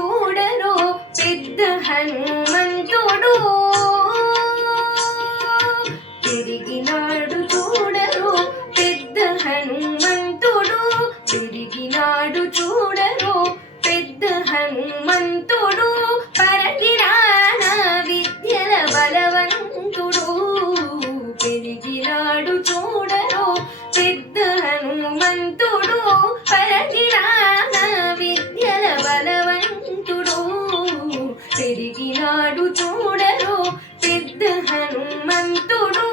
చూడరో పెద్ద హనుమంతుడు. పెరిగినాడు చూడరో పెద్ద హనుమంతుడు. పెరిగినాడు చూడరో పెద్ద హనుమంతుడు. పరగిరాన విద్యల బలవంతుడు. పెరిగినాడు చూడరో పెద్ద హనుమంతుడు. పరగిరాన విద్యల బలవంతుడు. పెరిగినాడు చూడరో పెద్ద హనుమంతుడు.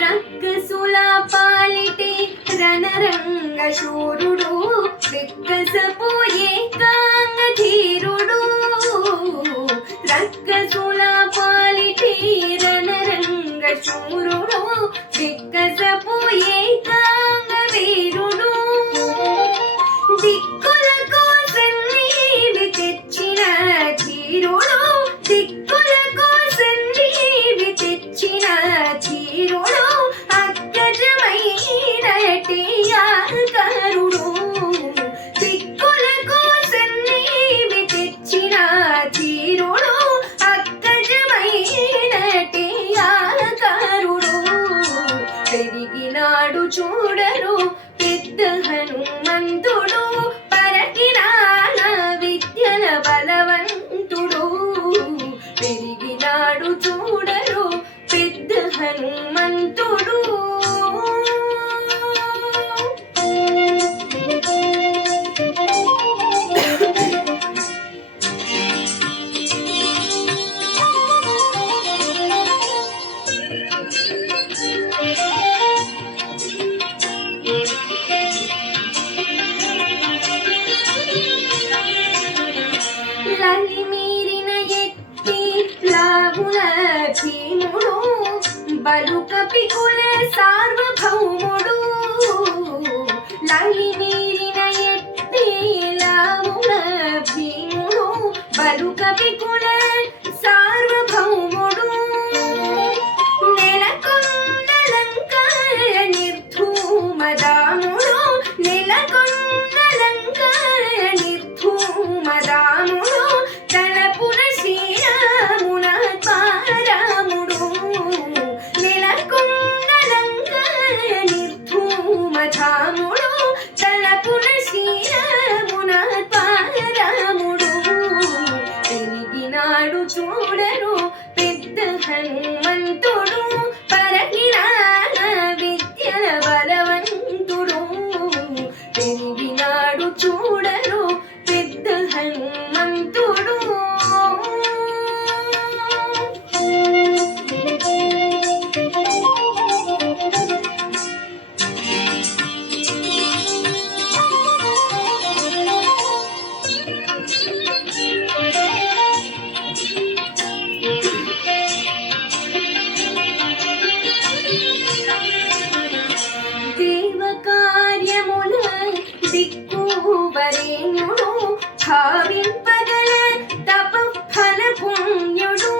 రక్కసుల పాలిటి రణరంగ శూరుడు. విక్కసపోయే కాంగధీరుడు. రక్కసుల పాలిటి రణరంగ శూరుడు. విక్కసపోయే కాంగవీరుడు. దిక్కులకు సన్నిధి తెచ్చిన ధీరుడు. దిక్కులకు సన్నిధి తెచ్చిన ధీరుడు. అగ్గజమైనటి ఆకారుడు. దిక్కులకు సన్నిధి తెచ్చిన ధీరుడు. అగ్గజమైనటి ఆకారుడు. పెరిగినాడు చూడరు పెద్ద హనుమంతుడు. పరగిరాన విద్యల బలవంతుడు. పెరిగినాడు చూడరు పెద్ద హనుమంతుడు. లలి మీరిన ఎత్తి లాగుల భీముడు. బలుక పికుల సార్వభౌముడు. లలి మీరిన ఎత్తి లాగుల భీముడు. బలుక పికుల సార్వభౌముడు. నెలకొన్న లంక నిర్ధూమదాముడు. నెలకొన్న లంక నిర్ధూమదాముడు. తలపున శ్రీరామున పారాముడు. నెలకొన్న లంక నిర్ధూమధాముడు. తలపున శ్రీరామున పారాముడు. పెరిగినాడు చూడరు పెద్ద హనుమంతుడు. పరగిరాన విద్యల బలవంతుడు. పెరిగినాడు చూడరు పెద్ద హనుమంతుడు. దేవకార్యముల దిక్కువరేణ్యుడు. భావింపగల తపఫల పుణ్యుడు.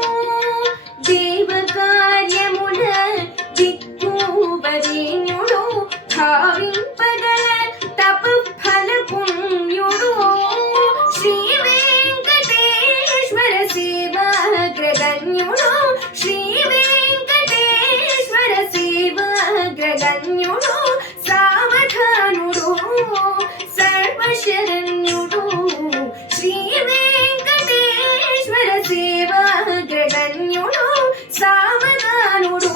దేవకార్యముల దిక్కువరేణ్యుడు. భావింపగల తపఫల పుణ్యుడు. శ్రీ వెంకటేశ్వర సేవాగ్రగణ్యుడు. శ్రీ వెంకటేశ్వర సేవాగ్రగణ్యుడు. సావధానుడు సర్వశరణ్యుడు. శ్రీ వెంకటేశ్వర సేవాగ్రగణ్యుడు. సావధానుడు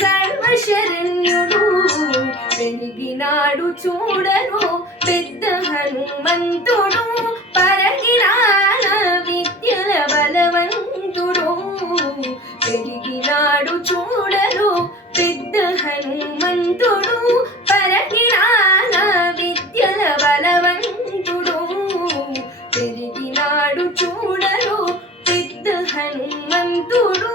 సర్వశరణ్యుడు. పెరిగినాడు చూడరు పెద్ద హనుమంతుడు. పరగిరాన విద్యల బలవంతుడు. పెరిగినాడు చూడరు పెద్ద హనుమంతుడు. పరగిరాన విద్యల బలవంతుడు. పెరిగినాడు చూడరు పెద్ద హనుమంతుడు.